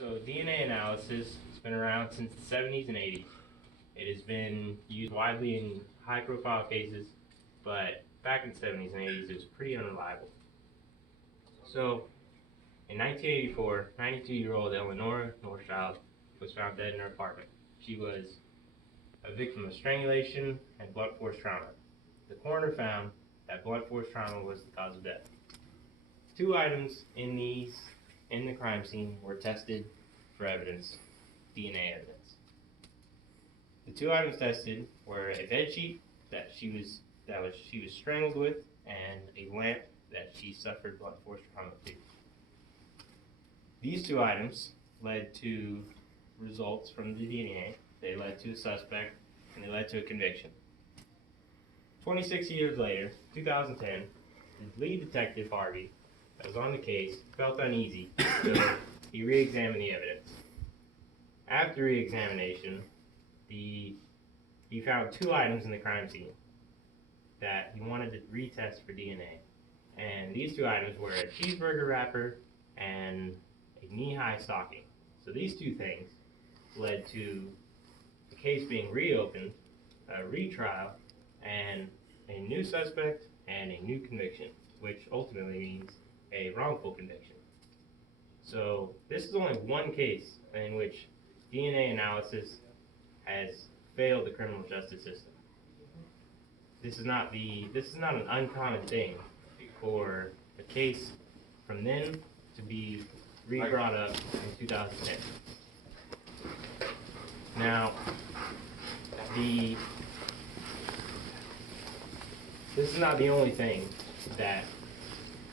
So DNA analysis has been around since the 70s and 80s. It has been used widely in high-profile cases, but back in the 70s and 80s, it was pretty unreliable. So, in 1984, 92-year-old Eleanor Northchild was found dead in her apartment. She was a victim of strangulation and blunt force trauma. The coroner found that blunt force trauma was the cause of death. Two items in the crime scene were tested for evidence, DNA evidence. The two items tested were a bed sheet that she was strangled with, and a lamp that she suffered blunt force trauma to. These two items led to results from the DNA. They led to a suspect, and they led to a conviction. 26 years later, 2010, the lead detective, Harvey, that was on the case, felt uneasy, so he re-examined the evidence. After re-examination, he found two items in the crime scene that he wanted to retest for DNA. And these two items were a cheeseburger wrapper and a knee-high stocking. So these two things led to the case being reopened, a retrial, and a new suspect and a new conviction, which ultimately means a wrongful conviction. So this is only one case in which DNA analysis has failed the criminal justice system. This is not an uncommon thing for a case from then to be re-brought up in 2010. Now, this is not the only thing that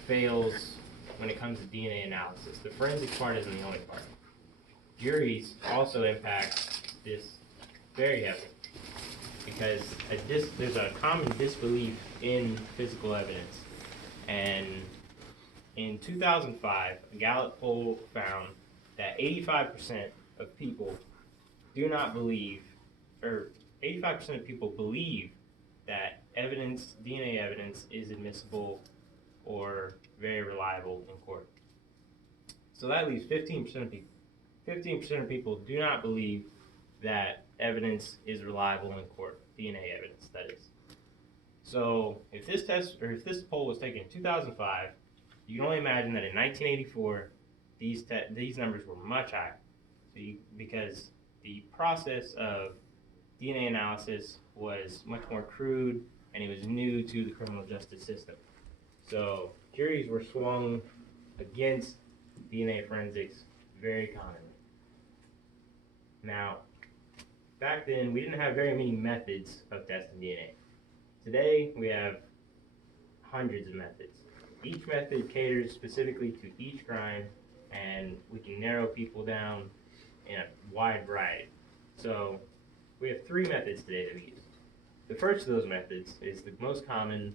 fails when it comes to DNA analysis. The forensic part isn't the only part. Juries also impact this very heavily because there's a common disbelief in physical evidence. And in 2005, a Gallup poll found that 85% of people do not believe, or 85% of people believe that DNA evidence is admissible or very reliable in court. So that leaves 15% of people. 15% of people do not believe that evidence is reliable in court, DNA evidence, that is. So if this poll was taken in 2005, you can only imagine that in 1984, these numbers were much higher. Because the process of DNA analysis was much more crude and it was new to the criminal justice system. So juries were swung against DNA forensics very commonly. Now, back then we didn't have very many methods of testing DNA. Today we have hundreds of methods. Each method caters specifically to each crime, and we can narrow people down in a wide variety. So we have three methods today that we use. The first of those methods is the most common,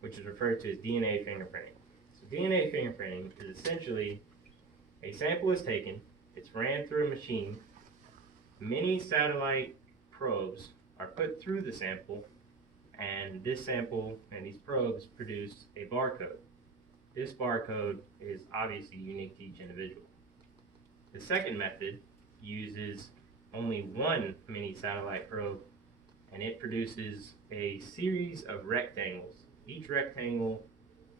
which is referred to as DNA fingerprinting. So DNA fingerprinting is essentially a sample is taken, it's ran through a machine, many satellite probes are put through the sample, and this sample and these probes produce a barcode. This barcode is obviously unique to each individual. The second method uses only one mini satellite probe, and it produces a series of rectangles. Each rectangle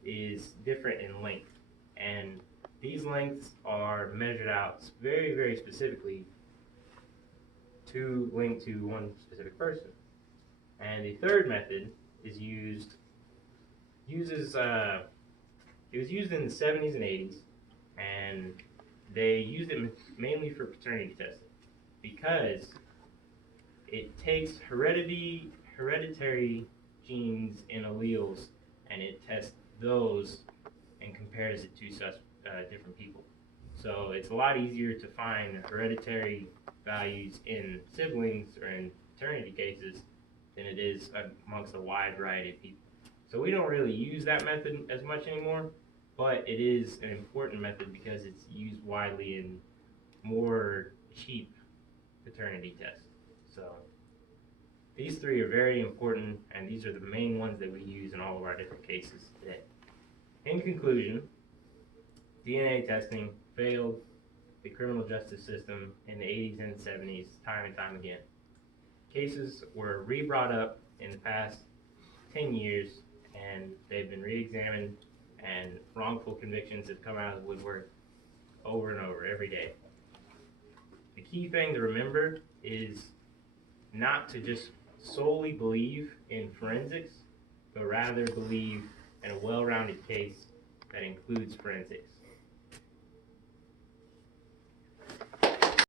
is different in length, and these lengths are measured out very, very specifically to link to one specific person. And the third method is it was used in the 70s and 80s, and they used it mainly for paternity testing because it takes hereditary genes and alleles, and it tests those and compares it to different people. So it's a lot easier to find hereditary values in siblings or in paternity cases than it is amongst a wide variety of people. So we don't really use that method as much anymore, but it is an important method because it's used widely in more cheap paternity tests. So these three are very important, and these are the main ones that we use in all of our different cases today. In conclusion, DNA testing failed the criminal justice system in the 80s and 70s time and time again. Cases were re-brought up in the past 10 years, and they've been re-examined, and wrongful convictions have come out of the woodwork over and over every day. The key thing to remember is not to just solely believe in forensics, but rather believe in a well-rounded case that includes forensics.